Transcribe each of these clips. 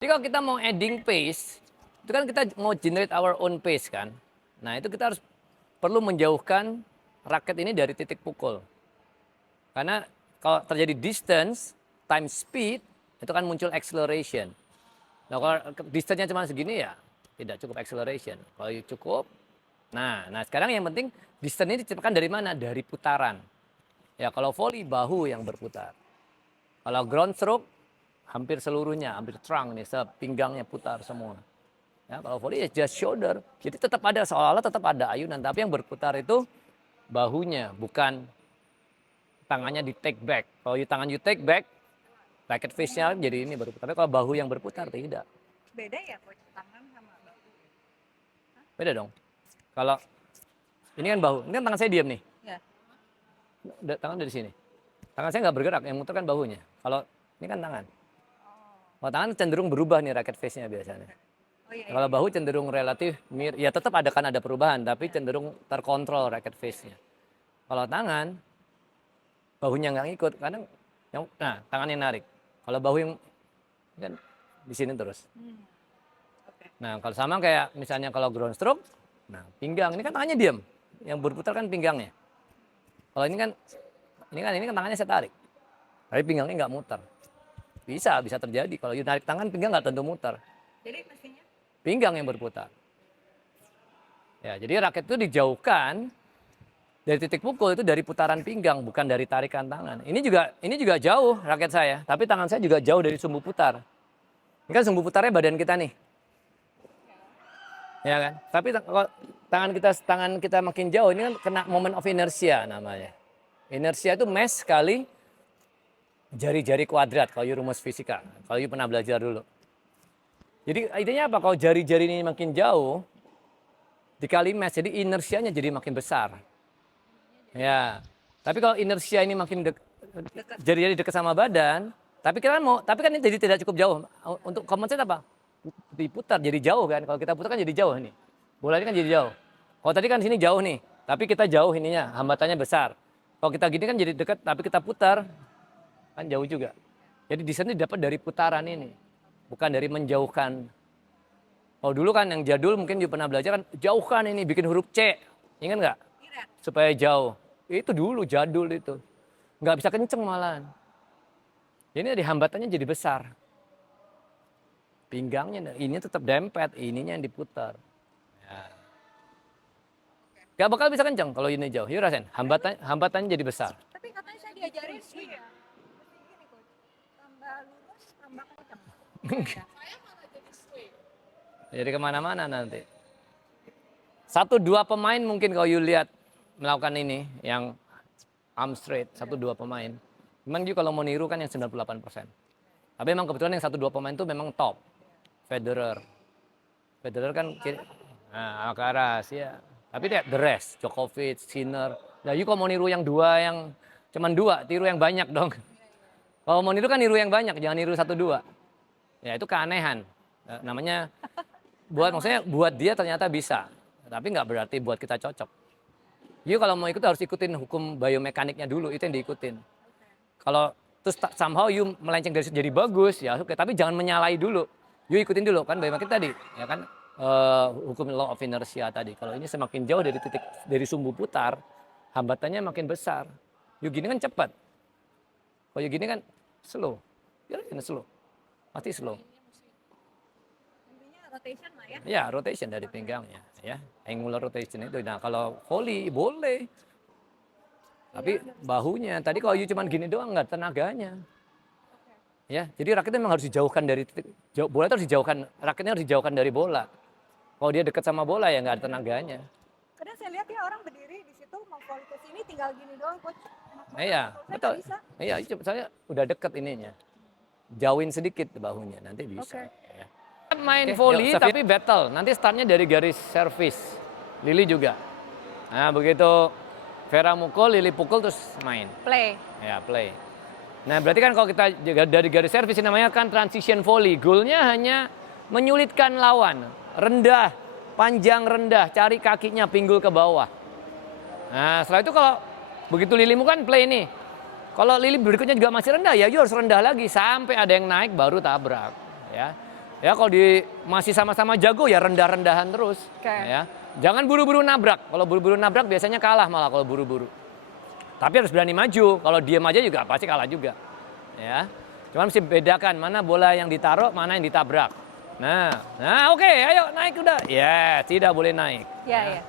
Jadi kalau kita mau adding pace, itu kan kita mau generate our own pace kan. Nah itu kita harus perlu menjauhkan raket ini dari titik pukul. Karena kalau terjadi distance, time speed, itu kan muncul acceleration. Nah kalau distance-nya cuma segini ya tidak cukup acceleration. Kalau cukup, nah sekarang yang penting distance ini diciptakan dari mana? Dari putaran. Ya kalau volley bahu yang berputar. Kalau ground stroke hampir seluruhnya, hampir trunk nih, pinggangnya putar semua. Ya, kalau volley ya just shoulder. Jadi tetap ada, seolah-olah tetap ada ayunan. Tapi yang berputar itu bahunya, bukan tangannya di take back. Kalau tangan you take back, racket face-nya jadi ini berputar. Tapi kalau bahu yang berputar tidak. Beda ya coach, tangan sama bahu? Beda dong. Kalau ini kan bahu, ini kan tangan saya diam nih. Ya. Tangan dari sini. Tangan saya nggak bergerak, yang muter kan bahunya. Kalau ini kan tangan. Kalau tangan cenderung berubah nih racket face-nya biasanya. Oh, iya, Kalau bahu cenderung relatif ya tetap ada perubahan, tapi cenderung terkontrol racket face-nya. Kalau tangan, bahunya nggak ngikut, kadang tangannya narik. Kalau bahu yang kan di sini terus. Okay. Nah kalau sama kayak misalnya kalau ground stroke, nah pinggang ini kan tangannya diam, yang berputar kan pinggangnya. Kalau ini kan tangannya saya tarik, tapi pinggangnya nggak muter. Bisa terjadi. Kalau you narik tangan, pinggang nggak tentu muter. Jadi mestinya? Pinggang yang berputar. Ya, jadi raket itu dijauhkan dari titik pukul itu dari putaran pinggang, bukan dari tarikan tangan. Ini juga jauh raket saya, tapi tangan saya juga jauh dari sumbu putar. Ini kan sumbu putarnya badan kita nih. Ya kan? Tapi kalau tangan kita makin jauh, ini kan kena moment of inertia namanya. Inersia itu mass kali jari-jari kuadrat kalau rumus fisika. Kalau pernah belajar dulu. Jadi idenya apa? Kalau jari-jari ini makin jauh, dikali mass, jadi inersianya jadi makin besar. Ya, tapi kalau inersia ini makin jari-jari dekat sama badan, tapi kan ini jadi tidak cukup jauh. Untuk compensate apa? Diputar jadi jauh kan? Kalau kita putar kan jadi jauh nih. Bola ini kan jadi jauh. Kalau tadi kan sini jauh nih, tapi kita jauh ininya, hambatannya besar. Kalau kita gini kan jadi dekat, tapi kita putar kan jauh juga. Jadi di sini dapat dari putaran ini, bukan dari menjauhkan. Oh dulu kan yang jadul mungkin juga pernah belajar kan, jauhkan ini bikin huruf C, ingat nggak? Supaya jauh. Itu dulu jadul itu, nggak bisa kenceng malahan. Ini dari hambatannya jadi besar. Pinggangnya ini tetap dempet, ininya yang diputar. Ya. Gak bakal bisa kenceng kalau ini jauh. Yuk rasain, hambatannya jadi besar. Tapi katanya saya diajarin swing ya. Gini coach, tambah lurus, tambah kencang. Saya malah jadi swing. Jadi kemana-mana nanti. 1-2 pemain mungkin kalau you lihat melakukan ini, yang arm straight, 1-2 pemain. Memang you kalau mau niru kan yang 98%. Tapi memang kebetulan yang 1-2 pemain itu memang top. Federer kan Alcaraz ya. Tapi the rest, Djokovic, Sinner. Nah, you kalau mau niru yang cuman dua, tiru yang banyak dong. Kalau mau niru kan niru yang banyak, jangan niru 1-2. Ya itu keanehan. Namanya maksudnya buat dia ternyata bisa. Tapi nggak berarti buat kita cocok. You kalau mau ikut harus ikutin hukum biomekaniknya dulu, itu yang diikutin. Kalau terus somehow you melenceng dari situ jadi bagus, ya oke. Tapi jangan menyalahi dulu. You ikutin dulu kan biometrik tadi, ya kan hukum law of inertia tadi. Kalau ini semakin jauh dari sumbu putar, hambatannya makin besar. You gini kan cepat. Kalau you gini kan slow. Ya slow. Pasti slow. Intinya rotation lah ya. Ya, rotation dari pinggangnya, ya. Angular rotation itu. Nah, kalau volley boleh. Tapi bahunya, tadi kalau you cuman gini doang nggak tenaganya. Ya, jadi raketnya memang harus dijauhkan dari bola itu harus dijauhkan, raketnya harus dijauhkan dari bola. Kalau dia dekat sama bola ya nggak ada tenaganya. Kadang saya lihat ya orang berdiri di situ mau volley ke sini tinggal gini doang coach. Iya, betul. Iya, saya udah deket ininya. Jauhin sedikit bahunya, nanti bisa. Okay. Ya. Main volley tapi battle, nanti startnya dari garis service. Lili juga. Nah, begitu Vera mukul, Lili pukul terus main. Play. Ya, play. Nah berarti kan kalau kita dari garis servis ini namanya kan transition volley. Goalnya hanya menyulitkan lawan. Rendah, panjang rendah, cari kakinya pinggul ke bawah. Nah setelah itu kalau begitu lilimu kan play nih. Kalau lili berikutnya juga masih rendah ya you harus rendah lagi sampai ada yang naik baru tabrak. Ya. Ya kalau masih sama-sama jago ya rendah-rendahan terus. Oke. Ya. Jangan buru-buru nabrak. Kalau buru-buru nabrak biasanya kalah malah kalau buru-buru. Tapi harus berani maju. Kalau diem aja juga pasti kalah juga. Ya. Cuma mesti bedakan mana bola yang ditaruh, mana yang ditabrak. Nah oke, ayo naik udah. Ya, tidak boleh naik. Ya.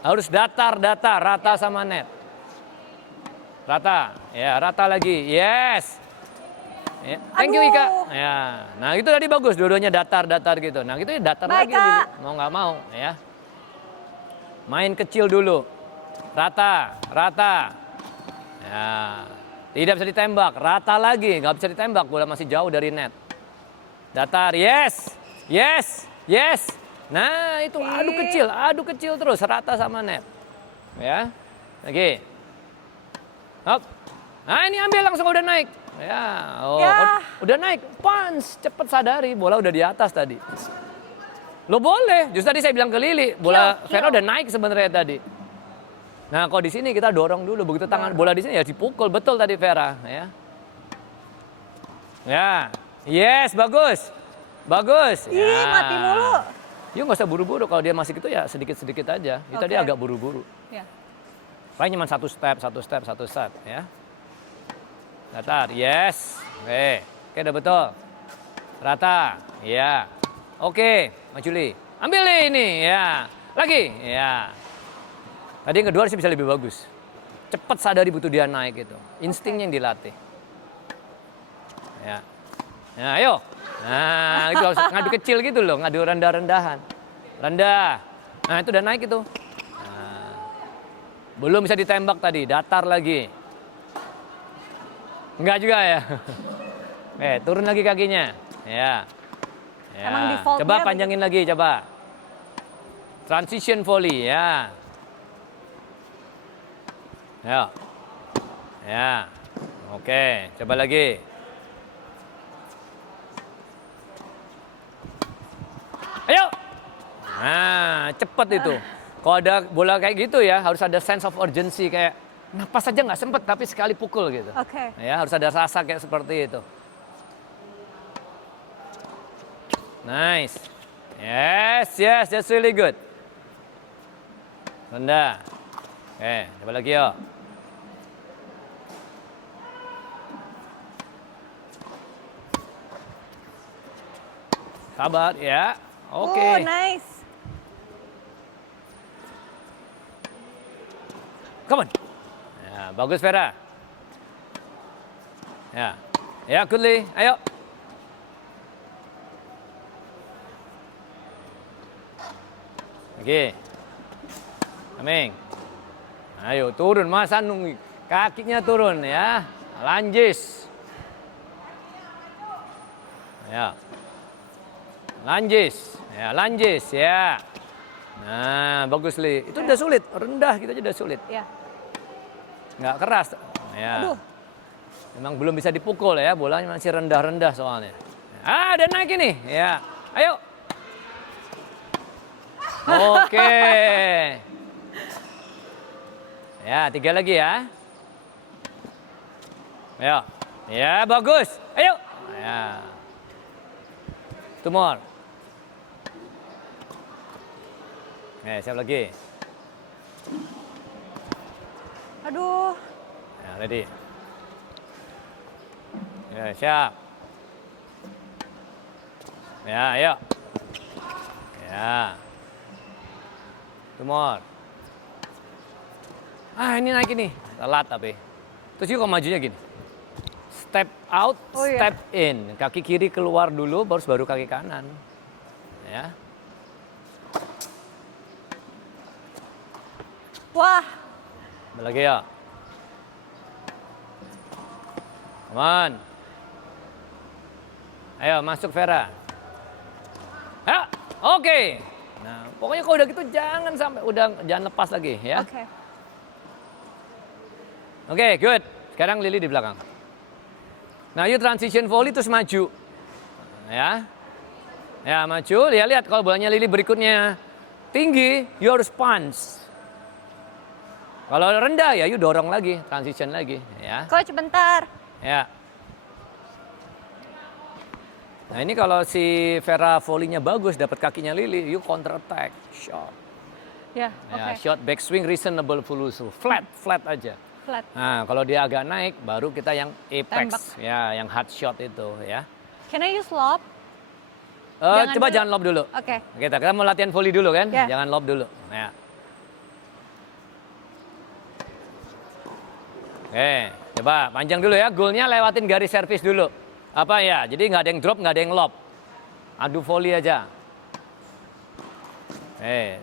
Harus datar, rata sama net. Rata, ya rata lagi. Yes. Ya, thank you Ika. Ya, nah itu tadi bagus, dua-duanya datar gitu. Nah itu ya datar Baik, lagi Kak. dulu. Mau nggak mau, ya. Main kecil dulu. Rata. Ya, tidak bisa ditembak. Rata lagi, nggak bisa ditembak. Bola masih jauh dari net. Datar, yes. Nah itu adu kecil terus. Rata sama net. Ya, lagi. Hop. Nah ini ambil langsung udah naik. Ya, udah naik. Punch, cepet sadari. Bola udah di atas tadi. Lo boleh. Justru tadi saya bilang ke Lili, bola Vera udah naik sebenarnya tadi. Nah, kalau di sini kita dorong dulu. Begitu tangan bola di sini ya dipukul. Betul tadi Vera. Ya, yes, bagus. Ih, mati mulu. Yuk nggak usah buru-buru. Kalau dia masih gitu ya sedikit-sedikit aja. Itu tadi agak buru-buru. Ya. Paling cuma satu step ya. Datar, yes. Oke, udah betul. Rata, ya. Oke, maju Li. Ambil nih ini, ya. Lagi, ya. Tadi yang kedua sih bisa lebih bagus. Cepat sadari butuh dia naik itu. Instingnya yang dilatih. Ya. Nah, ayo. Nah, itu harus ngadu kecil gitu loh, ngadu rendah-rendahan. Rendah. Nah, itu udah naik itu. Nah, belum bisa ditembak tadi, datar lagi. Enggak juga ya. Turun lagi kakinya. Ya. Emang default-nya Coba panjangin lagi, coba. Transition volley, ya. Ya. Oke, coba lagi. Ayo. Nah, cepet itu. Kalau ada bola kayak gitu ya, harus ada sense of urgency kayak napas aja nggak sempet tapi sekali pukul gitu. Oke. Ya harus ada rasa kayak seperti itu. Nice. Yes, that's really good. Rendah. Oke, coba lagi yuk. Sabar ya. Oke. Nice. Come on. Ya, bagus Vera. Ya, Kudli, ayo. Oke. Aming. Ayo turun Mas Anung. Kakinya turun ya. Lanjis. Ya. Lanjis ya. Nah, bagus Li. Itu udah sulit, rendah kita aja udah sulit. Ya. Nggak keras. Ya. Aduh. Memang belum bisa dipukul ya, bolanya masih rendah-rendah soalnya. Ada naik ini. Ya. Ayo. Oke. Ya, 3 lagi ya. Ayo. Ya, bagus. Ayo. Ya. Two more. Siap lagi. Aduh. Ya, ready. Ya, siap. Ya, ayo. Ya. Two more. Ini naik ini. Telat tapi. Terus juga majunya gini. Step out, step in. Kaki kiri keluar dulu, baru kaki kanan. Ya. Wah. Lagi ya. Come on. Ayo masuk Vera. Ayo, oke. Nah, pokoknya kalau udah gitu jangan lepas lagi ya. Oke. Oke, good. Sekarang Lili di belakang. Nah, you transition volley terus maju. Ya. Ya, maju. Lihat kalau bolanya Lili berikutnya tinggi, you harus punch. Kalau rendah ya you dorong lagi, transition lagi, ya. Coach bentar. Ya. Nah ini kalau si Vera volley-nya bagus, dapat kakinya Lily, you counter attack, shot. Ya, Ya, oke. shot backswing reasonable full flat aja. Flat. Nah kalau dia agak naik, baru kita yang Tembak. apex, ya, yang hard shot itu, ya. Can I use lob? Coba dulu. jangan lob dulu. Oke. Kita mau latihan volley dulu kan, Ya. jangan lob dulu. Ya. Oke, coba panjang dulu ya, goalnya lewatin garis servis dulu. Apa ya, jadi nggak ada yang drop, nggak ada yang lob. Adu volley aja.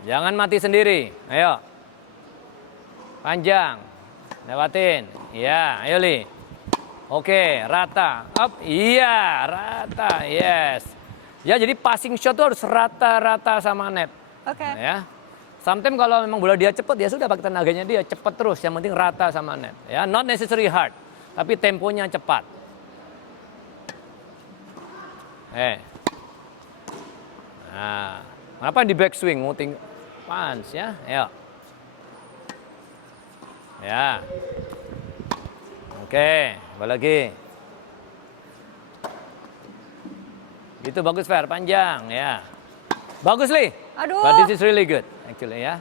Jangan mati sendiri. Ayo. Panjang. Lewatin. Iya, ayo Li. Oke, rata. Up. Iya, rata. Yes. Ya, jadi passing shot tuh harus rata-rata sama net. Oke. Ya. Sometimes kalau memang bola dia cepet, ya sudah pakai tenaganya dia cepet terus. Yang penting rata sama net. Ya, not necessary hard, tapi temponya cepat. Nah, kenapa di backswing nguting punch ya? Ayo. Ya. Oke, coba lagi. Itu bagus Fer, panjang ya. Bagus Li. Aduh. But this is really good actually ya.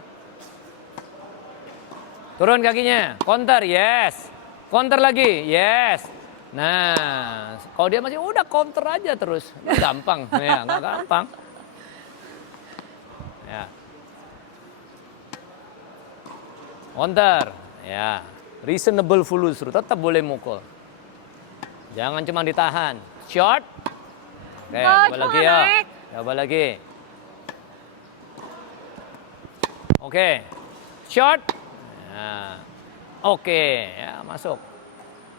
Turun kakinya, counter, yes. Counter lagi, yes. Nah, kalau dia masih udah counter aja terus, gampang, ya nggak gampang. Ya. Counter, ya. Reasonable follow through, tetap boleh mukul. Jangan cuma ditahan. Short. Oke, coba lagi ya. naik. Coba lagi. Oke. Short. Nah. Oke, ya masuk.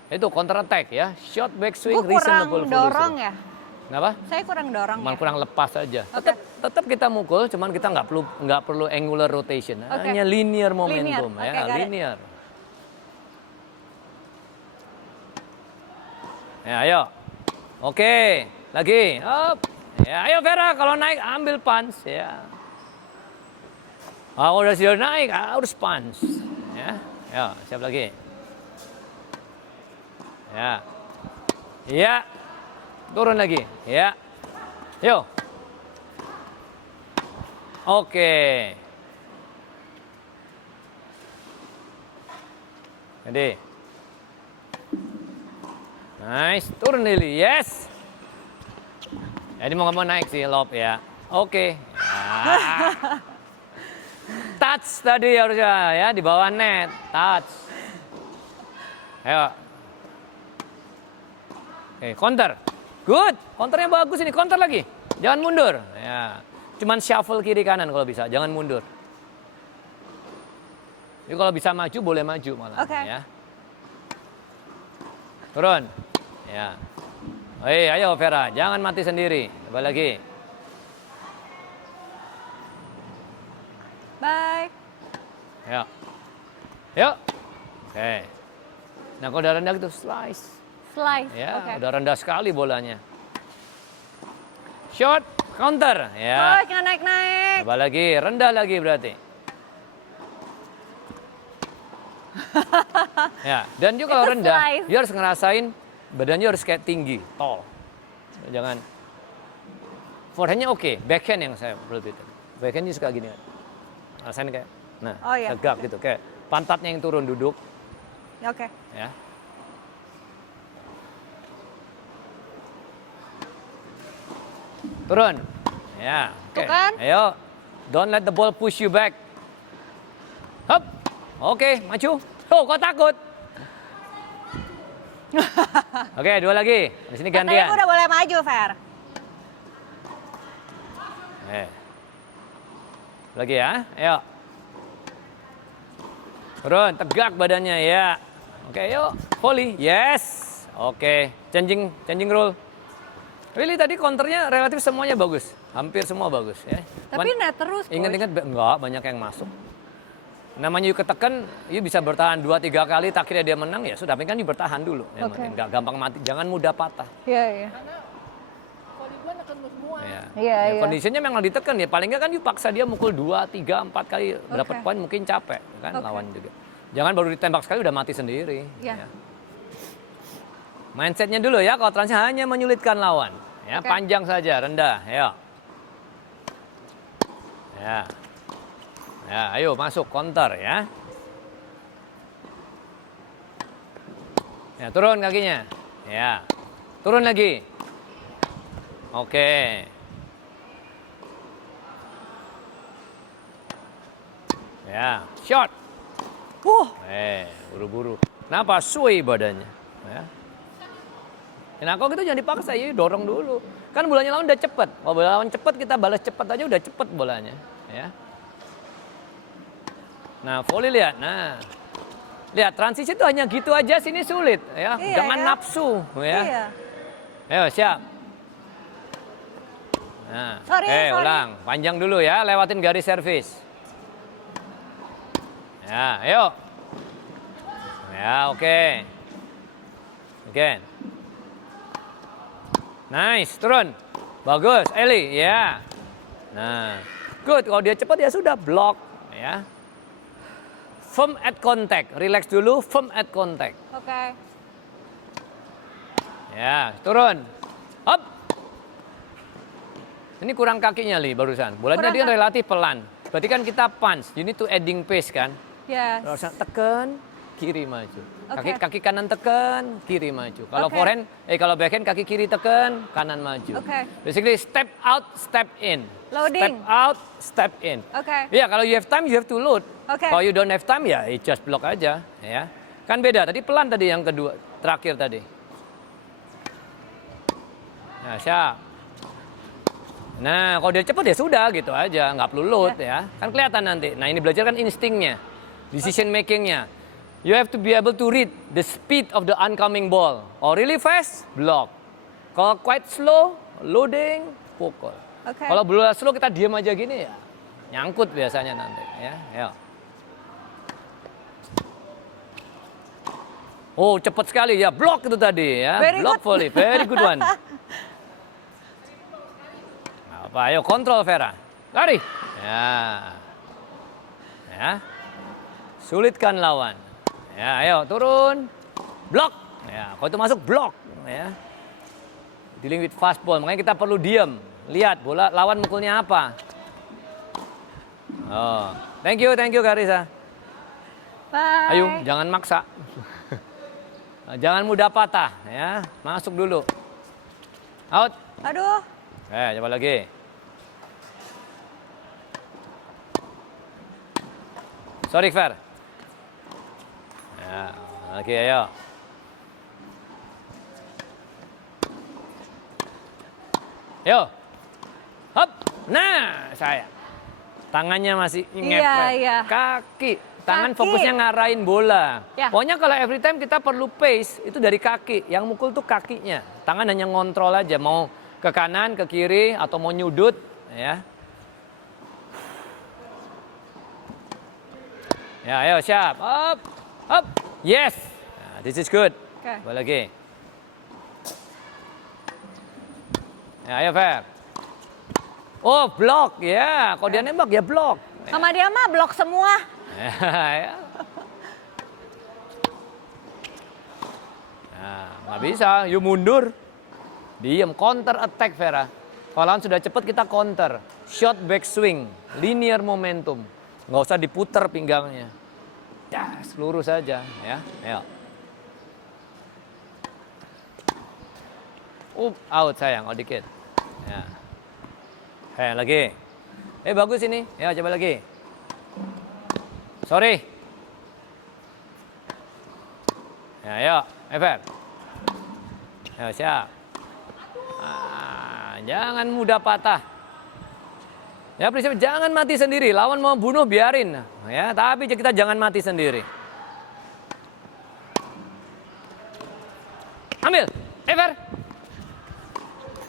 Itu counter attack ya. Short backswing Gue kurang reasonable follow dorong through. ya. Kenapa? Saya kurang dorong Cuman ya. kurang lepas aja. Oke. Tetap kita mukul, cuman kita nggak perlu angular rotation. Oke. Hanya linear Linear. momentum Oke, ya, got it. linear. Ya, ayo. Oke, lagi. Up. Ya, ayo Vera, kalau naik ambil punch ya. Kalau udah sudah naik harus punch. Ya, ayo, siap lagi. Ya. Ya. Turun lagi. Ya. Yuk. Oke. Jadi. Nice. Turun Lily. Yes. Jadi mau nggak mau naik sih lob ya. Oke. Ya. Touch tadi harusnya ya di bawah net. Touch. Ayo. Oke, counter. Good. Counternya bagus ini. Counter lagi. Jangan mundur. Ya. Cuman shuffle kiri kanan kalau bisa. Jangan mundur. Jadi kalau bisa maju boleh maju malah. Oke. Ya. Turun. Ya. Ayo Vera, jangan mati sendiri. Coba lagi. Bye. Ya. Yuk. Oke. Nah kalau udah rendah gitu slice. Slice. Ya, Oke. udah rendah sekali bolanya. Shot, counter. Ya. Coach, nggak naik-naik. Coba lagi, rendah lagi berarti. Ya, dan juga kalau Itu rendah, slice. dia harus ngerasain badannya harus kayak tinggi, tall. Jangan. Forehandnya oke, backhand yang saya perlu itu. Backhandnya suka gini. Rasain kayak, nah, Oh, iya. tegak gitu, kayak pantatnya yang turun duduk, Oke. ya. Turun. Ya, oke. Tuh kan? Ayo. Don't let the ball push you back. Hup. Oke, maju. Oh, kok takut? Oke, dua lagi. Di sini Katanya gantian. aku udah boleh maju, Fer. Lagi ya. Ayo. Turun, tegak badannya ya. Oke, yuk. Volley. Yes. Oke, changing rule. Really tadi counternya relatif semuanya bagus. Hampir semua bagus ya. Tapi net terus, Coach. Ingat-ingat enggak banyak yang masuk. Namanya you ketekan, you bisa bertahan 2-3 kali, tak kira dia menang ya sudah, tapi kan you bertahan dulu. Yang Oke. penting enggak gampang mati, jangan mudah patah. Iya, iya. Ya. Iya, iya. Kondisinya memang ditekan ya, paling enggak kan you paksa dia mukul 2, 3, 4 kali dapat Oke. poin mungkin capek kan Oke. lawan juga. Jangan baru ditembak sekali udah mati sendiri. Iya. Ya. Mindsetnya dulu ya, kalau transnya hanya menyulitkan lawan. Ya, Oke. panjang saja, rendah. Ayo. Ya. Ya, ayo masuk counter ya. Ya, turun kakinya. Ya. Turun lagi. Oke. Ya, shot. Buru-buru. Kenapa? Suai badannya. Ya. Nah, kalau gitu jangan dipaksa, ya dorong dulu. Kan bolanya lawan udah cepet. Kalau bola lawan cepet, kita balas cepet aja udah cepet bolanya. Ya. Nah, volley lihat. Nah, lihat transisi itu hanya gitu aja, sini sulit. Ya, Iya, jangan ya. nafsu. Ya. Iya. Ayo, siap. Nah, Sorry. ulang. Panjang dulu ya, lewatin garis servis. Ya, ayo. Ya, oke. Again. Nice, turun. Bagus, Eli, ya. Nah, good. Kalau dia cepat ya sudah block, ya. Firm at contact, relax dulu, firm at contact. Oke. Ya, turun. Up. Ini kurang kakinya, Li, barusan. Bolanya Kurang dia relatif pelan. Berarti kan kita punch, you need to adding pace kan. Yes. Harusnya tekan, kiri maju. Oke. Kaki kanan tekan, kiri maju. Kalau Oke. forehand, kalau backhand kaki kiri tekan, kanan maju. Oke. Basically step out, step in. Loading. Step out, step in. Oke. Iya, kalau you have time, you have to load. Oke. Kalau you don't have time, ya you just block aja, ya. Kan beda. Tadi pelan tadi yang kedua, terakhir tadi. Nah, siap. Nah, kalau dia cepat ya sudah gitu aja, nggak perlu load ya. Kan kelihatan nanti. Nah, ini belajar kan instingnya, decision makingnya. You have to be able to read the speed of the oncoming ball. Or really fast, block. Kalau quite slow, loading, pukul. Oke. Kalau bola slow kita diam aja gini ya, nyangkut biasanya nanti ya. Ayo. Oh, cepat sekali ya, block itu tadi ya. Very Block good. volley, very good one. Apa, ayo kontrol Vera. Lari. Ya. Ya. Sulitkan lawan. Ya, ayo turun. Blok. Ya, kalau itu masuk blok ya. Dealing with fast ball, makanya kita perlu diam. Lihat bola lawan mukulnya apa. Oh, thank you Karisa. Bye. Ayo, jangan maksa. Jangan mudah patah ya. Masuk dulu. Out. Aduh. Coba lagi. Sorry, Fer. Ya, lagi ayo. Yo. Hop. Nah, saya. Tangannya masih ngepret. Iya. Kaki. Tangan Kaki. fokusnya ngarahin bola. Ya. Pokoknya kalau every time kita perlu pace, itu dari kaki. Yang mukul tuh kakinya. Tangan hanya ngontrol aja. Mau ke kanan, ke kiri, atau mau nyudut. Ya. Ya, ayo siap. Up. Up. Yes. Nah, this is good. Oke. Coba lagi. Ya, ayo Fer. Oh, blok. Ya, kalau dia nembak ya blok. Sama dia mah blok semua. Ya. Nah, nggak bisa. You mundur. Diem. Counter attack, Vera. Kalau lawan sudah cepat, kita counter. Shot back swing. Linear momentum. Nggak usah diputer pinggangnya. Das, lurus saja. Ya, ayo. Out sayang. Oh, dikit. Ya. Lagi. Bagus ini. Ya, coba lagi. Sorry. Ya, ayo. Fer. Ayo, siap. Jangan mudah patah. Ya, prinsip jangan mati sendiri. Lawan mau bunuh biarin. Ya, tapi kita jangan mati sendiri. Ambil. Fer.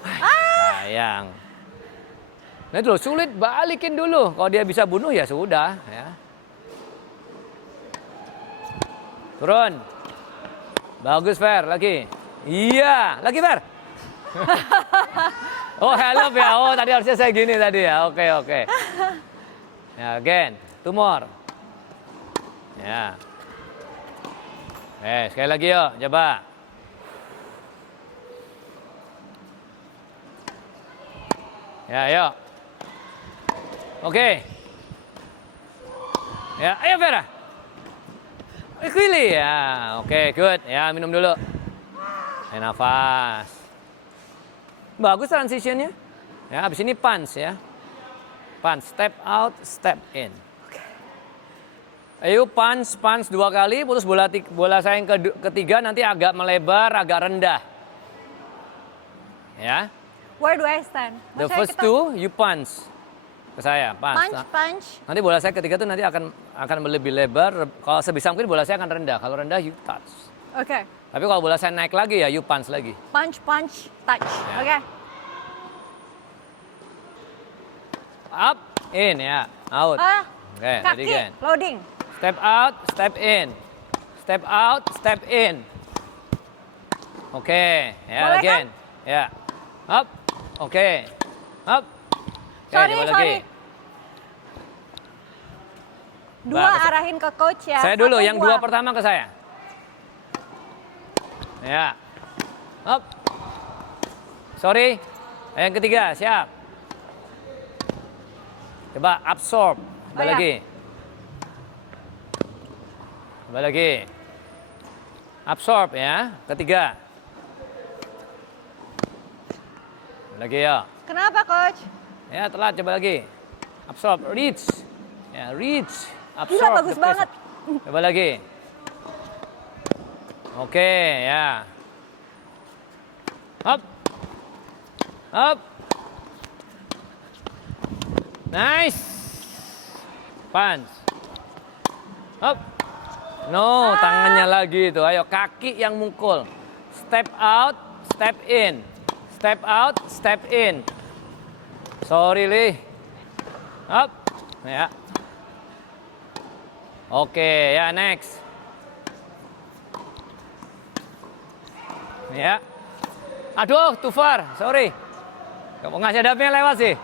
Sayang. Nah itu loh, sulit balikin dulu. Kalau dia bisa bunuh ya sudah. Ya. Turun. Bagus Fer, lagi. Iya, lagi Fer. Oh help ya, oh tadi harusnya saya gini tadi ya. Oke. Ya, again, two more. Ya. Sekali lagi yuk, coba. Ya, ayo. Oke. Ya, ayo Vera. Equili ya. Oke, good. Ya, minum dulu. Ayo nafas. Bagus transitionnya. Ya, habis ini punch ya. Punch, step out, step in. Ayo punch 2 kali, putus bola saya yang ketiga nanti agak melebar, agak rendah. Ya. Where do I stand? The Maksudnya first kita two you punch ke saya, punch. punch. Nanti bola saya ketiga tuh nanti akan lebih lebar. Kalau sebisa mungkin bola saya akan rendah. Kalau rendah you touch. Oke. Tapi kalau bola saya naik lagi ya you punch lagi. Punch, touch. Ya. Oke. Up, in ya, out. Oke, ready Kaki, again. loading. Step out, step in. Step out, step in. Oke, ya Boleh again. Ya. Up. Oke. Up. Oke, Sorry, coba sorry. lagi. Dua Bagus. arahin ke coach ya. Saya dulu, Satu yang buang. dua pertama ke saya. Ya. Up. Sorry. Yang ketiga, siap. Coba absorb. Coba Oh, ya. lagi. Coba lagi. Absorb ya. Ketiga. Lagi ya. Kenapa coach? Ya, telat. Coba lagi. Absorb. Reach. Ya, reach. Absorb. Gila, bagus the pressure. banget. Coba lagi. Oke, ya. Up. Up. Nice. Punch. Up. No, tangannya lagi itu. Ayo, kaki yang mukul. Step out, step in. Step out, step in. Sorry, Li. Up. Ya. Oke, ya next. Ya. Aduh, too far. Sorry. Kamu ngasih hadapnya lewat sih.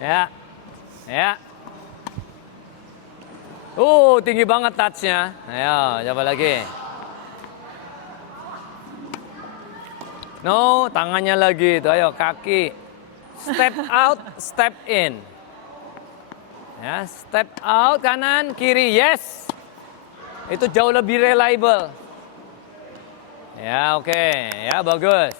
Ya. Ya. Tinggi banget touch-nya. Ayo, coba lagi. No, tangannya lagi itu. Ayo, kaki. Step out, step in. Ya, step out kanan, kiri. Yes. Itu jauh lebih reliable. Ya, oke. Ya, bagus.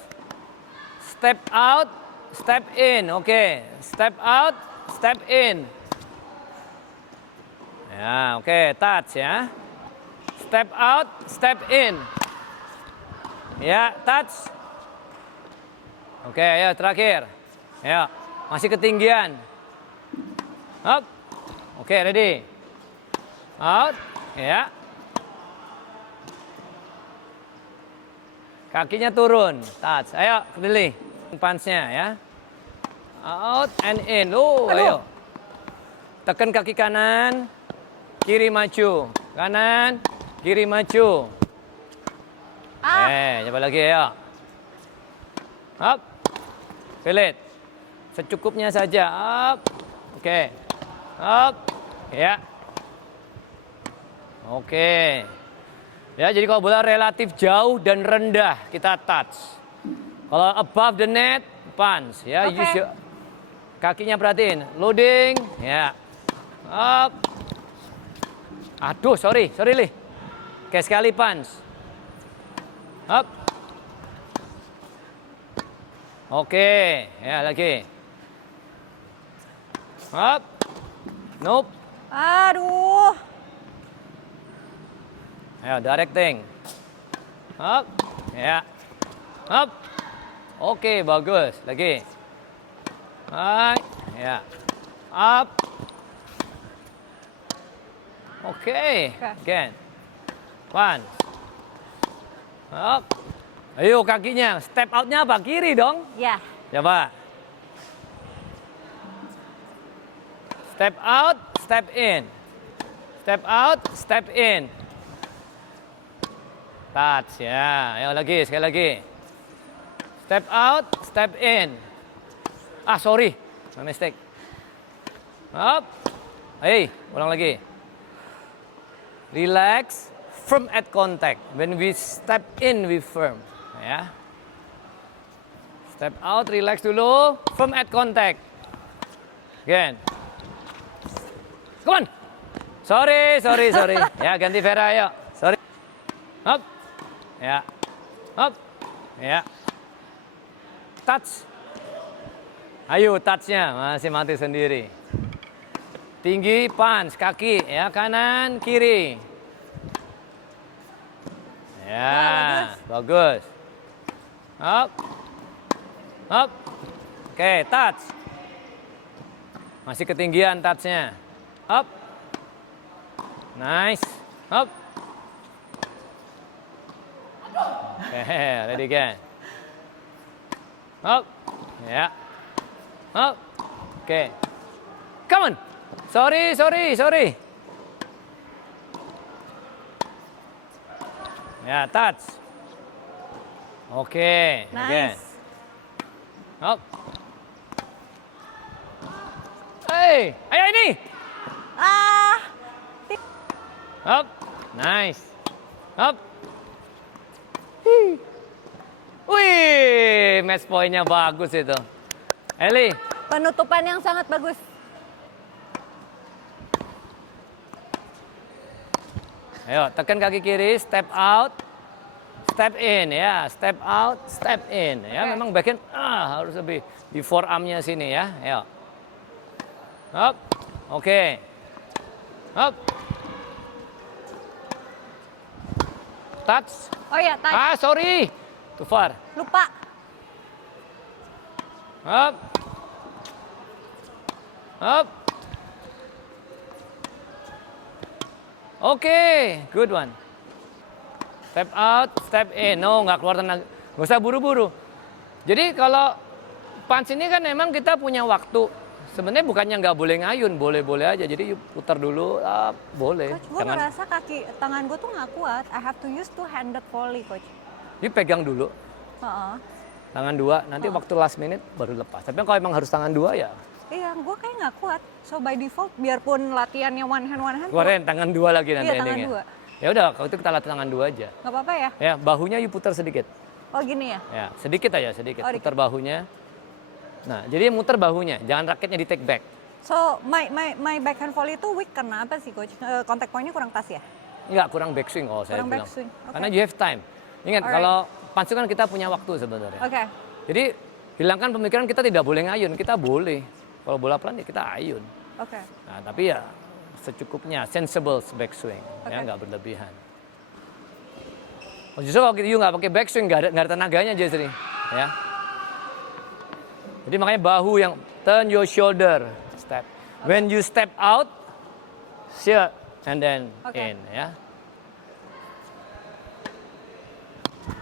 Step out, step in. Oke. Step out, step in. Ya, oke. Touch ya. Step out, step in. Ya, touch. Oke, ya terakhir. Ya, masih ketinggian. Up. Oke, ready. Out. Ya. Kakinya turun. Touch. Ayo, pilih punch-nya ya. Out and in. Ayo. Tekan kaki kanan. Kiri maju. Kanan. Kiri maju. Coba lagi ya. Up. Feel it. Secukupnya saja. Up. Oke. Up. Ya. Oke. Ya, jadi kalau bola relatif jauh dan rendah, kita touch. Kalau above the net, punch. Ya, use your, kakinya perhatiin. Loading. Ya. Up. Aduh, sorry Li. Oke, sekali punch. Up. Oke, ya lagi. Up. Nope. Aduh. Ayo, directing. Up. Ya. Up. Oke, bagus. Lagi. Hai. Ya. Up. Oke. Again. One. Up. Ayo kakinya. Step out-nya apa? Kiri dong. Ya. Coba. Step out, step in. Step out, step in. Touch ya. Ayo lagi, sekali lagi. Step out, step in. Sorry. My mistake. Up. Hey, ulang lagi. Relax, firm at contact. When we step in, we firm. Ya. Step out, relax dulu. Firm at contact. Again. Come on. Sorry. Ya, ganti Vera, ayo. Sorry. Up. Ya. Up. Ya. Touch. Ayo, touch-nya. Masih mati sendiri. Tinggi, punch, kaki. Ya, kanan, kiri. Ya, bagus. Up. Up. Oke, touch. Masih ketinggian touch-nya. Up. Nice. Up. Oke, ready again. Up. Ya. Up. Oke. Come on. Sorry. Ya, touch. Oke, again. Nice. Up. Hey, ayo ini. Ah, Up. Nice. Up. Wih, match point-nya bagus itu. Eli. penutupan yang sangat bagus. Ayo, tekan kaki kiri, step out, step in ya, step out, step in ya. Oke. Memang backhand harus lebih di forearm-nya sini ya. Ayo. Up. Oke. Up. Touch. Oh ya, touch. Sorry. Too far. Lupa. Up. Up. Oke, good one. Step out, step in. No, nggak keluar tenaga. Nggak usah buru-buru. Jadi kalau punch ini kan memang kita punya waktu. Sebenarnya bukannya nggak boleh ngayun, boleh-boleh aja. Jadi putar dulu, boleh. Coach, gue merasa tangan gue tuh nggak kuat. I have to use two-handed volley, coach. Dipegang dulu, Heeh. tangan dua. Nanti waktu last minute baru lepas. Tapi kalau emang harus tangan dua ya, Iya, gue kayak nggak kuat. So by default, biarpun latihannya one hand. keluarin tangan dua lagi nanti Iya, tangan endingnya. dua. Ya udah, kalau itu kita latih tangan dua aja. Nggak apa-apa ya? Ya, bahunya you putar sedikit. Oh gini ya? Ya, sedikit aja, sedikit. Oh, Putar bahunya. Nah, jadi muter bahunya, jangan raketnya di take back. So my backhand volley itu weak karena apa sih, coach? Contact point-nya kurang pas ya? Enggak, kurang backswing kalau saya Kurang bilang. backswing, oke. Karena you have time. Ingat, Alright. kalau punch kan kita punya waktu sebenarnya. Oke. Jadi, hilangkan pemikiran kita tidak boleh ngayun, kita boleh. Kalau bola pelan ya kita ayun. Oke. Nah, tapi ya secukupnya, sensible backswing, ya Oke. nggak berlebihan. Oh, justru kalau you nggak pakai backswing, nggak ada tenaganya justru, ya. Jadi makanya bahu yang turn your shoulder, step. When you step out, shirt and then Oke. in, ya.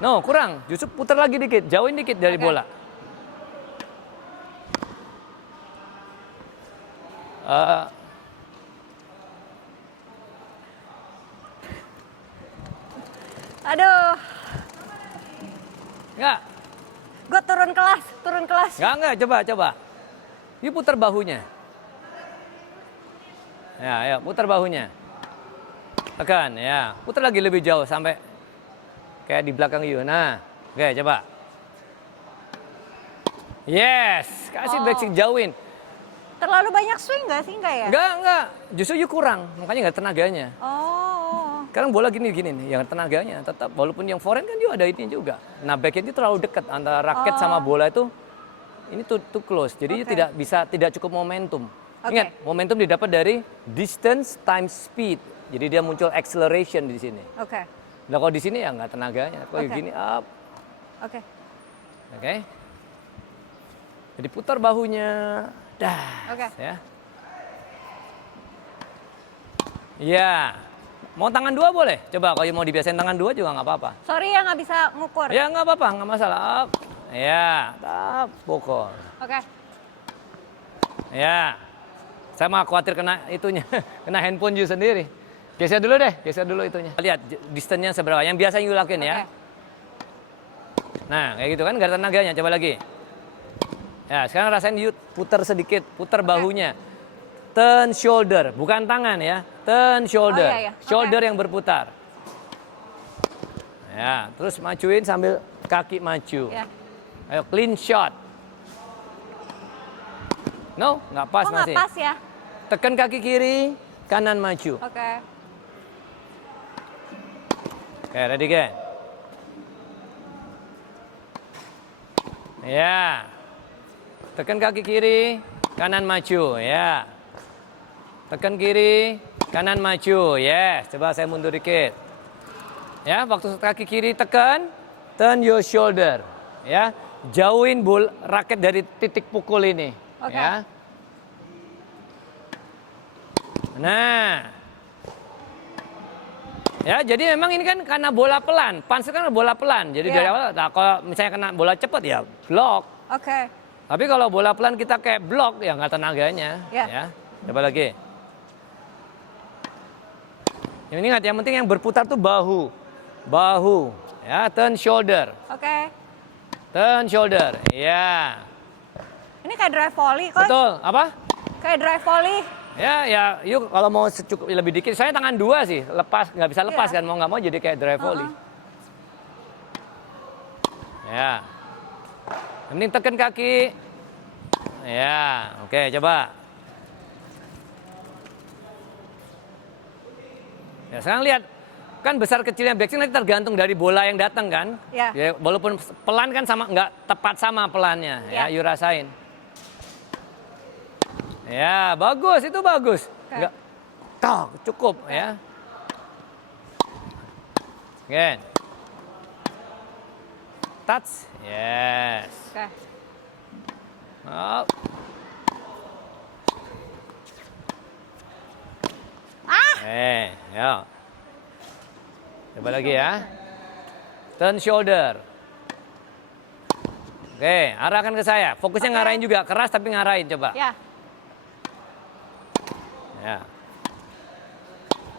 No, kurang. Justru putar lagi dikit, jauhin dikit dari Oke. bola. Aduh, Enggak, gue turun kelas. enggak, coba. You putar bahunya. Ya, putar bahunya. Tekan, ya. Putar lagi lebih jauh sampai kayak di belakang you. Nah, oke, coba. Yes, kasih Oh. backswing jauhin. Terlalu banyak swing nggak sih? Nggak ya? Enggak. Justru you kurang, makanya nggak tenaganya. Oh. Sekarang bola gini nih, yang tenaganya tetap. Walaupun yang forehand kan juga ada ini juga. Nah, backhand itu terlalu dekat antara raket sama bola itu. Ini too close, jadi you Oke. tidak cukup momentum. Oke. Ingat, momentum didapat dari distance times speed. Jadi dia muncul acceleration di sini. Oke. Nah, kalau di sini ya nggak tenaganya. Kalau Oke. gini up, Oke. oke. Jadi putar bahunya, dah. Oke. Ya. Ya. Mau tangan dua boleh? Coba kalau mau dibiasain tangan dua juga nggak apa-apa. Sorry ya nggak bisa ngukur. Ya nggak apa-apa, nggak masalah. Up. Ya, up, pokok. Oke. Ya. Saya mah khawatir kena itunya, kena handphone you sendiri. Geser dulu itunya. Lihat distance-nya seberapa. Yang biasa you lakuin ya. Oke. Nah, kayak gitu kan, gak ada tenaganya. Coba lagi. Ya, sekarang rasain you putar sedikit, putar bahunya. Turn shoulder, bukan tangan ya. Turn shoulder. Oh, iya. Oke. Shoulder yang berputar. Ya, terus majuin sambil kaki maju. Ya. Ayo, clean shot. No, nggak pas Oh, nggak masih. pas ya? Tekan kaki kiri, kanan maju. Oke. Oke, ready again. Ya. Tekan kaki kiri, kanan maju. Ya. Tekan kiri, kanan maju. Yes. Coba saya mundur dikit. Ya, waktu kaki kiri tekan, turn your shoulder. Ya. Jauhin raket dari titik pukul ini. Oke. Ya. Nah. Ya, jadi memang ini kan karena bola pelan. Punch kan bola pelan. Jadi Iya. dari awal, nah, kalau misalnya kena bola cepat ya blok. Oke. Tapi kalau bola pelan kita kayak blok ya nggak tenaganya. Iya. Ya. Coba lagi. Yang ini ingat, yang penting yang berputar tuh bahu. Bahu. Ya, turn shoulder. Oke. Turn shoulder. Ya. Ini kayak drive volley, Coach. Betul. Apa? Kayak drive volley. Ya, ya, yuk kalau mau secukup lebih dikit. Saya tangan dua sih, lepas nggak bisa lepas Iya. kan, mau nggak mau jadi kayak drive volley. Ya, yang penting tekan kaki. Ya, oke, coba. Ya, sekarang lihat, kan besar kecilnya backswing nanti tergantung dari bola yang datang kan. Ya. Ya, walaupun pelan kan sama nggak tepat sama pelannya. Ya, Ya. you rasain. Ya, bagus, itu bagus. Oke. Enggak, tok, cukup ya. Again. Touch, yes. Oke. Up. Ya. Coba lagi ya. Turn shoulder. Oke, arahkan ke saya. Fokusnya ngarahin juga, keras tapi ngarahin coba. Ya. Ya.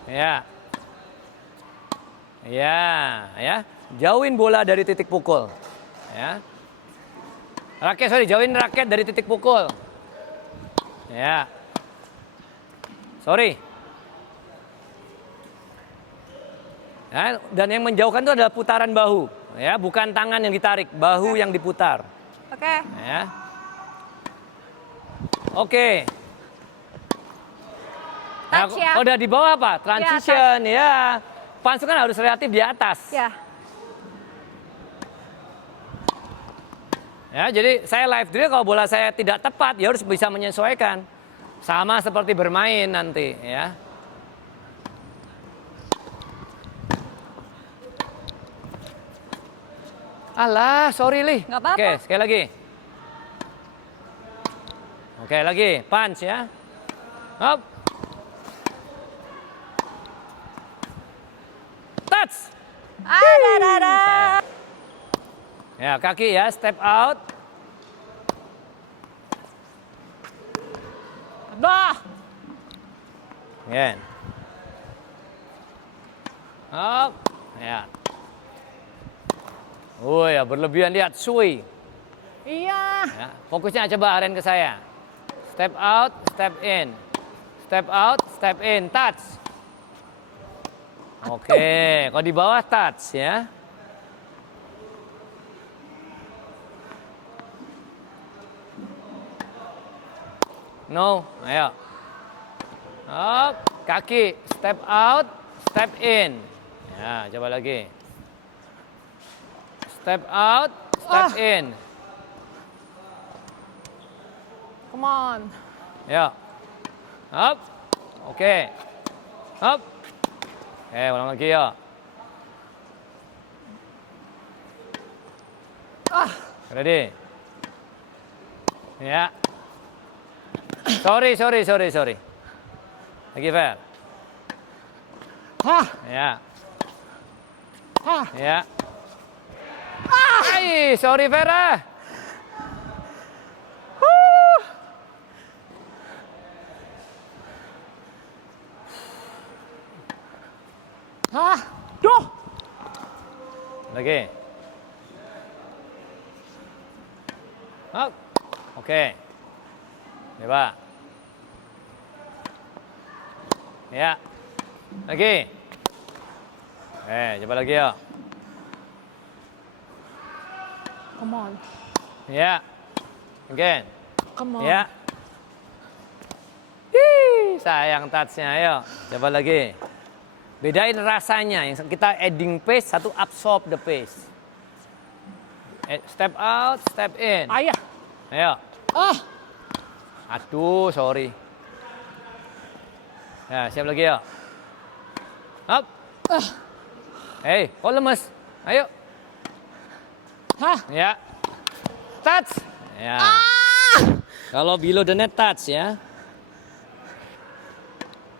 Ya. Ya, ya. Jauhin bola dari titik pukul. Ya. Jauhin raket dari titik pukul. Ya. Sorry. Ya, dan yang menjauhkan itu adalah putaran bahu. Ya, bukan tangan yang ditarik, bahu yang diputar. Oke. Ya. Oke. Nah, Touch ya. kalau udah di bawah apa? Transition, ya. Punch kan harus relatif di atas. Ya. Ya, jadi saya live drill kalau bola saya tidak tepat, ya harus bisa menyesuaikan. Sama seperti bermain nanti, ya. Alah, sorry Li. Nggak apa-apa. Oke, sekali lagi. Oke, lagi. Punch ya. Up. Touch. Ada. Ya, kaki ya, step out. Dah. Again. Up. Ya. Oh ya, berlebihan, lihat, sui. Iya. Ya, fokusnya coba aren ke saya. Step out, step in. Step out, step in, touch. Oke, kalau di bawah touch ya. No, ayo. Up, kaki, step out, step in. Ya, coba lagi. Step out, step in. Come on. Ya. Up. Oke. Up. Oke, ulang lagi ya. Ready? Ya. Sorry. Lagi fair. Ya. Ya. Hai, sorry Vera. Duh. Lagi. Up. Oke. Coba. Ya. Lagi. Coba lagi ya. Come on. Ya. Again. Come on. Ya. Hii, sayang touch-nya. Ayo, coba lagi. Bedain rasanya. Yang kita adding pace, satu absorb the pace. Step out, step in. Ayah. Ayo. Ah. Aduh, sorry. Ya, siap lagi ya. Up. Hei, kok lemes? Ayo. Hah. Ya. Touch. Ya. Kalau below the net touch ya.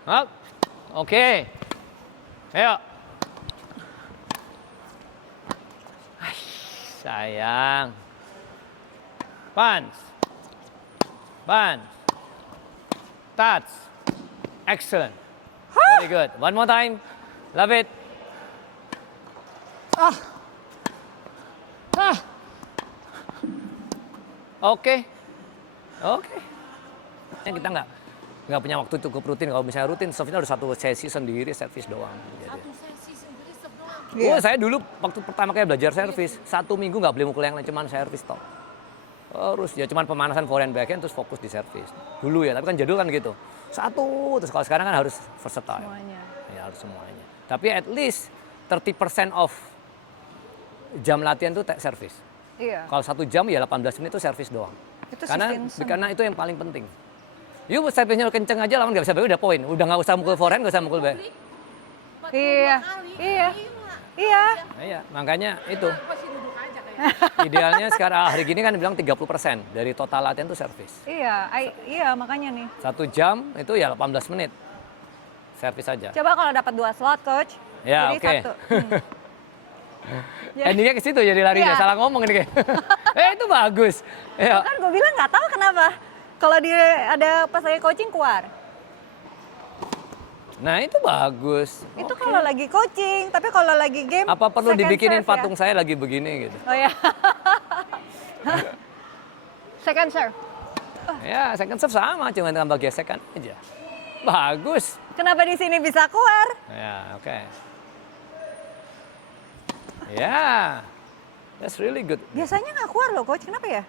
Up. Oke. Ayo. Ai, sayang. Punch. Punch. Touch. Excellent. Very good. One more time. Love it. Ah. Ah. Oke. Oke. Kita nggak punya waktu cukup rutin. Kalau misalnya rutin, service harus satu sesi sendiri, servis doang. Jadi. Iya. Oh, saya dulu waktu pertama kali belajar servis, 1 minggu nggak boleh mukul yang lain, cuman servis tok. Terus ya cuman pemanasan forehand backhand terus fokus di servis. Dulu ya, tapi kan jadul kan gitu. Satu, terus kalau sekarang kan harus versatile. Semuanya. Ya harus semuanya. Tapi at least 30% of jam latihan itu servis. Iya. Kalau 1 jam ya 18 menit itu servis doang. Itu si Karena Vincent. karena itu yang paling penting. Yuk servisnya kenceng aja lawan nggak bisa udah poin. Udah nggak usah mukul forehand, nggak usah mukul back. Iya. Iya. Iya. Nah, iya, makanya itu. Masih duduk aja kayak. Idealnya sekarang hari gini kan bilang 30% dari total latihan itu servis. Iya. Iya, makanya nih. 1 jam itu ya 18 menit. Servis aja. Coba kalau dapat 2 slot, coach. Ya, Jadi oke. 1. Jadi- Endingnya ke situ jadi larinya. Iya. Salah ngomong ini kayak. Itu bagus. Ya. Kan gue bilang nggak tahu kenapa. Kalau dia ada pas lagi coaching keluar. Nah, itu bagus. Itu kalau lagi coaching, tapi kalau lagi game. Apa perlu second dibikinin serve ya. patung saya lagi begini gitu? Oh ya. Second serve. Ya, second serve sama, cuma tambah gesekan aja. Bagus. Kenapa di sini bisa keluar? Ya, oke. Ya, that's really good. Biasanya nggak keluar loh, coach. Kenapa ya?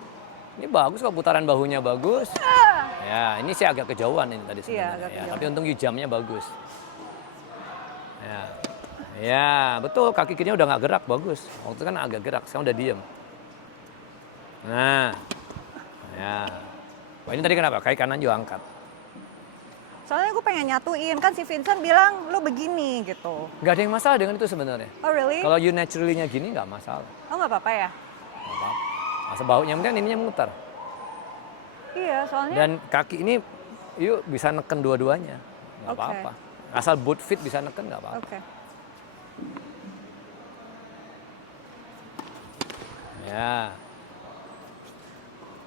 Ini bagus kok, putaran bahunya bagus. Ah. Ya, ini sih agak kejauhan ini tadi sebenarnya. agak Ya, kejauhan. tapi untung jamnya bagus. Ya. Ya, betul. Kaki kirinya udah nggak gerak, bagus. Waktu itu kan agak gerak, sekarang udah diem. Nah, ya. Wah, ini tadi kenapa? Kaki kanan juga angkat. Soalnya gue pengen nyatuin. Kan si Vincent bilang, lu begini gitu. Nggak ada yang masalah dengan itu sebenarnya. Oh really? Kalau you naturally-nya gini nggak masalah. Oh nggak apa-apa ya? Nggak apa-apa. Masa bahunya penting ininya muter. Iya, soalnya. Dan kaki ini yuk bisa neken dua-duanya. Nggak Oke. apa-apa. Asal boot fit bisa neken nggak apa-apa. Oke. Ya.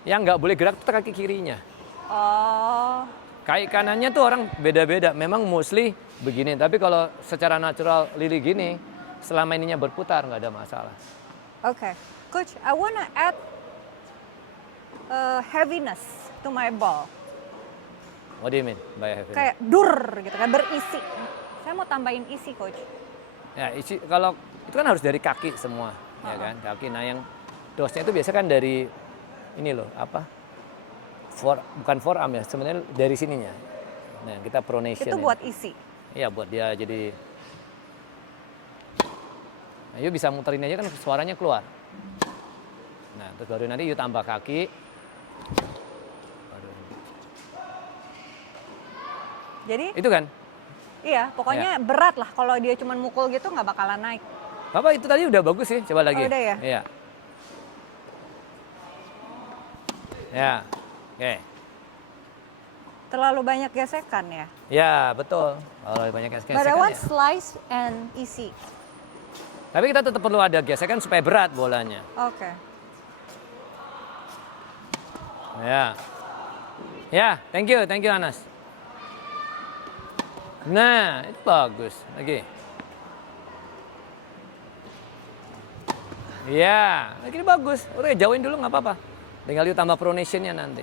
Yang nggak boleh gerak itu kaki kirinya. Oh. Kaki kanannya tuh orang beda-beda. Memang mostly begini. Tapi kalau secara natural Lili gini, selama ininya berputar nggak ada masalah. Oke. Coach, I wanna add heaviness to my ball. What do you mean by heavy? Kayak dur gitu kan, berisi. Saya mau tambahin isi, coach. Ya, kalau itu kan harus dari kaki semua, ya kan? Kaki. Nah, yang dosnya itu biasa kan dari ini loh, apa? Bukan forearm ya, sebenarnya dari sininya. Nah, kita pronation. Itu ini. buat isi. Iya, buat dia jadi. Nah, yuk bisa muterin aja kan suaranya keluar. Nah, terus baru nanti yuk tambah kaki. Aduh. Jadi, Itu kan? iya, pokoknya berat lah. Kalau dia cuma mukul gitu nggak bakalan naik. Bapak itu tadi udah bagus sih, coba lagi. Oh, udah ya? Iya. Ya, oke. Terlalu banyak gesekan ya. Ya, betul. Kalau banyak gesekan But I want ya. slice and isi. Tapi kita tetap perlu ada gesekan supaya berat bolanya. Oke. Ya. Ya, thank you Anas. Nah, itu bagus. Lagi. Ya, lagi ini bagus. Udah jauhin dulu nggak apa-apa. Tinggal yuk tambah pronationnya nanti.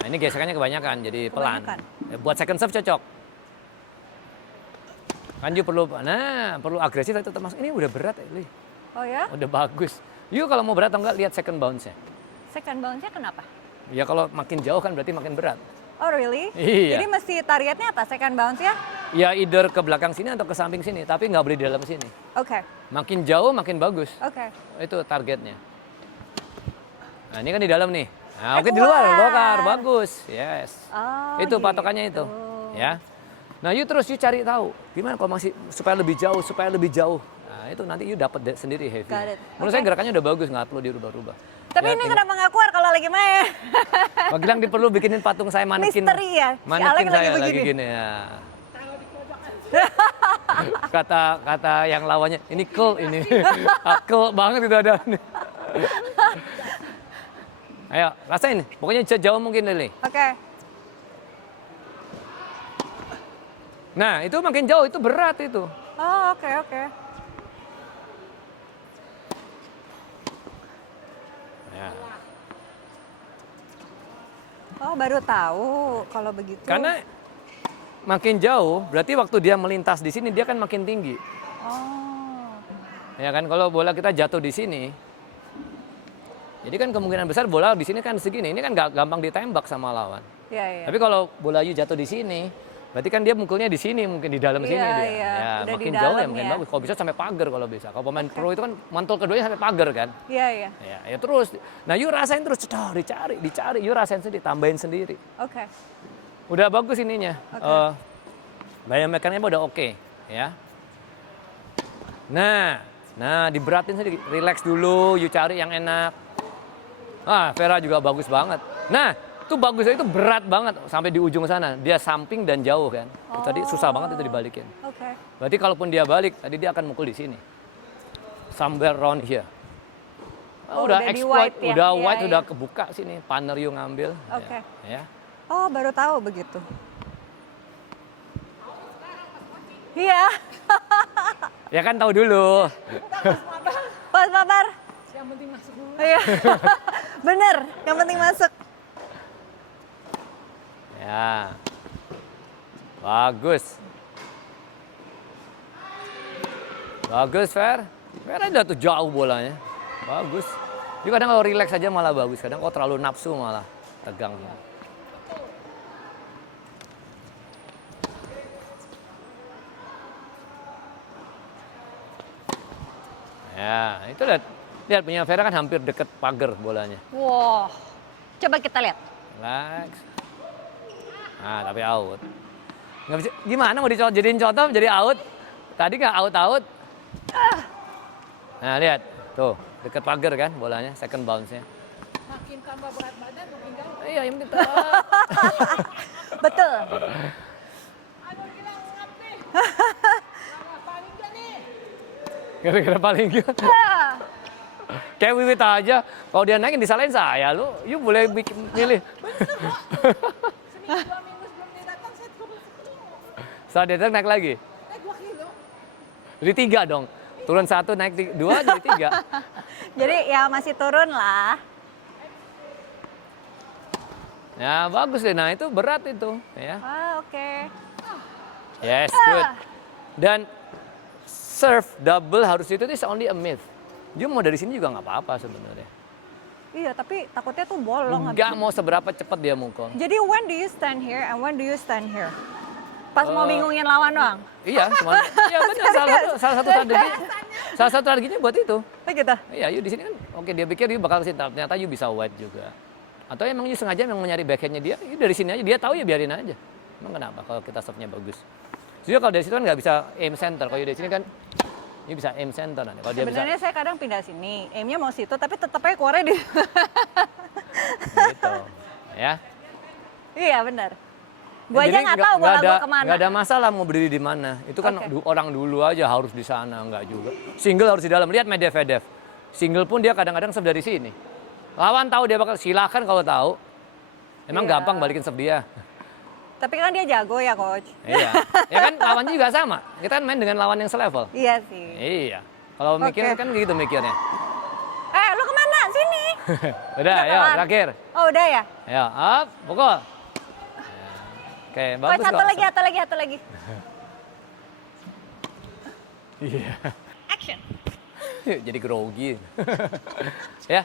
Nah, ini gesekannya kebanyakan, jadi pelan. Kebanyakan. Buat second serve cocok. Kan you perlu agresif tapi tetap masuk. Ini udah berat ya, Li. Oh ya? Udah bagus. You kalau mau berat atau enggak, lihat second bounce-nya. Second bounce-nya kenapa? Ya kalau makin jauh kan berarti makin berat. Oh really? Iya. Jadi mesti targetnya apa? Second bounce-nya? Ya either ke belakang sini atau ke samping sini, tapi nggak boleh di dalam sini. Oke, Makin jauh makin bagus. oke. Itu targetnya. Nah ini kan di dalam nih. Nah, oke di keluar. luar, bongkar, bagus. Yes. Oh, Itu gitu. patokannya itu. Ya. Nah, you terus you cari tahu gimana kalau masih supaya lebih jauh, supaya lebih jauh. Nah, itu nanti you dapat sendiri heavy. Got it. Menurut saya gerakannya udah bagus, nggak perlu dirubah-rubah. Tapi Ya, ini kenapa nggak keluar kalau lagi main? Bang Gilang perlu bikinin patung saya manekin. Misteri ya? Si Manekin Alek lagi saya lagi begini. gini ya. kata yang lawannya ini cool ini. Cool banget itu ada. Ayo, rasain. Pokoknya jauh mungkin Lili. Oke. Nah, itu makin jauh itu berat itu. Oh, oke, oke. Ya. Oh, baru tahu kalau begitu. Karena makin jauh, berarti waktu dia melintas di sini dia kan makin tinggi. Oh. Ya kan kalau bola kita jatuh di sini. Jadi kan kemungkinan besar bola di sini kan segini. Ini kan nggak gampang ditembak sama lawan. Iya, iya. Tapi kalau bola you jatuh di sini, berarti kan dia mukulnya di sini, mungkin di dalam sini Iya, dia. iya. Ya, Udah makin di jauh ya dalam makin ya. bagus. Kalau bisa sampai pagar kalau bisa. Kalau pemain pro itu kan mantul keduanya sampai pagar kan. Iya, iya. Ya terus. Nah, you rasain terus, dicari, you rasain sendiri, tambahin sendiri. Oke. Udah bagus ininya. Biomechanicnya udah oke, ya. Nah, diberatin sedikit, relax dulu, you cari yang enak. Ah, Vera juga bagus banget. Nah, itu bagusnya itu berat banget sampai di ujung sana. Dia samping dan jauh kan. Itu tadi susah banget itu dibalikin. Oke. Berarti kalaupun dia balik, tadi dia akan mukul di sini. Somewhere around here. Oh, udah udah di exploit, wide ya? udah Iya, wide, iya. udah kebuka sini. Punter you ngambil. Oke. Ya. Oh, baru tahu begitu. Iya. Ya kan tahu dulu. Pas mabar. Yang penting masuk dulu. Iya. Bener, yang penting masuk. Ya. Bagus. Bagus, Fer. Fer udah tuh jauh bolanya. Bagus. Jadi kadang kalau relax aja malah bagus. Kadang kalau terlalu nafsu malah tegang. Ya, itu lihat punya Vera kan hampir deket pagar bolanya. Wow. Coba kita lihat. Relax. Nah, tapi out. Nggak bisa, gimana mau jadiin contoh jadi out? Tadi nggak out. Nah, lihat. Tuh, deket pagar kan bolanya, second bounce-nya. Makin tambah berat badan, makin jauh. Iya, yang penting Betul. Aduh, gila ngap nih. Lama paling gak nih? gara-gara paling gitu. Ah. Kayak Wiwit aja, kalau dia naikin disalahin saya, lu boleh bikin milih. Seminggu 2 minggu sebelum dia datang, saya turun 10. Saat dia datang naik lagi. Naik 2 kilo. Jadi 3 dong. Turun 1 naik 2 jadi 3. Jadi ya masih turun lah. Ya bagus deh, nah itu berat itu. Ya. Ah, oke. Yes, good. Dan serve double harus itu is only a myth. Dia mau dari sini juga nggak apa-apa sebenarnya. Iya, tapi takutnya tuh bolong. Nggak mau seberapa cepat dia mukul. Jadi when do you stand here and when do you stand here? Pas mau bingungin lawan doang? Iya, cuma iya benar salah satu strategi. Salah satu strateginya buat itu. Oh gitu? Iya, you di sini kan oke dia pikir you bakal kesini, ternyata you bisa wide juga. Atau emang you sengaja memang nyari backhandnya dia, you dari sini aja, dia tahu ya biarin aja. Emang kenapa kalau kita serve-nya bagus. Jadi kalau dari situ kan nggak bisa aim center, kalau you dari sini kan you bisa aim center nanti. Kalau dia bisa Sebenarnya saya kadang pindah sini, aimnya mau situ, tapi tetap aja keluarnya di... gitu. Ya. Iya benar. Gua aja Jadi nggak tahu bola gua kemana. Nggak ada masalah mau berdiri di mana. Itu kan Oke. orang dulu aja harus di sana, nggak juga. Single harus di dalam. Lihat Medvedev. Single pun dia kadang-kadang serve dari sini. Lawan tahu dia bakal silakan kalau tahu. Emang Iya. gampang balikin serve dia. Tapi kan dia jago ya coach. Iya. Ya kan lawannya juga sama. Kita kan main dengan lawan yang selevel. Iya sih. Iya. Kalau mikir Oke. kan gitu mikirnya. Lu kemana? Sini. Udah, Udah ayo kelar. terakhir. Oh udah ya? Ayo, up, pukul. Ya. Oke, bagus Coach satu kok. lagi. Iya. Action. Jadi grogi. Ya,